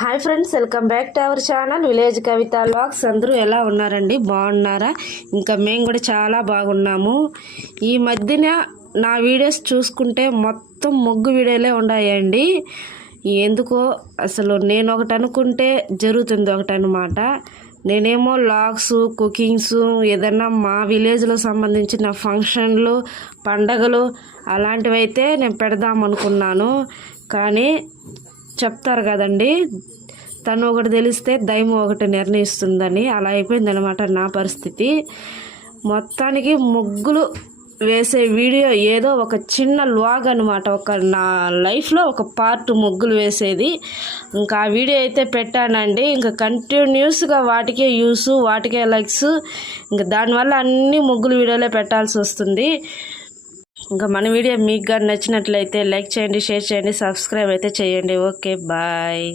Hi friends, welcome back to our channel village Kavitha vlogs. అందరూ ఎలా ఉన్నారండి? బాగున్నారా? ఇంకా మేము కూడా చాలా బాగున్నాము. ఈ మధ్యన నా వీడియోస్ చూసుకుంటే మొత్తం ముగ్గు వీడియోలే ఉన్నాయండి. ఎందుకో అసలు నేను ఒకటి అనుకుంటే జరుగుతుంది ఒకటి అనమాట. నేనేమో వ్లాగ్స్, కుకింగ్స్, ఏదన్నా మా విలేజ్లో సంబంధించిన ఫంక్షన్లు, పండగలు అలాంటివి అయితే నేను పెడదాం అనుకున్నాను. కానీ చెప్తారు కదండి, తను ఒకటి తెలిస్తే దైవం ఒకటి నిర్ణయిస్తుందని. అలా అయిపోయింది అనమాట నా పరిస్థితి. మొత్తానికి ముగ్గులు వేసే వీడియో ఏదో ఒక చిన్న వ్లాగ్ అనమాట. నా లైఫ్లో ఒక పార్ట్ ముగ్గులు వేసేది. ఇంకా ఆ వీడియో అయితే పెట్టానండి. ఇంకా కంటిన్యూస్గా వాటికే యూస్, వాటికే లైక్స్. ఇంకా దానివల్ల అన్ని ముగ్గులు వీడియోలే పెట్టాల్సి వస్తుంది. ఇంకా మన వీడియో మీకు కానీ నచ్చినట్లయితే లైక్ చేయండి, షేర్ చేయండి, సబ్స్క్రైబ్ అయితే చేయండి. Okay, bye.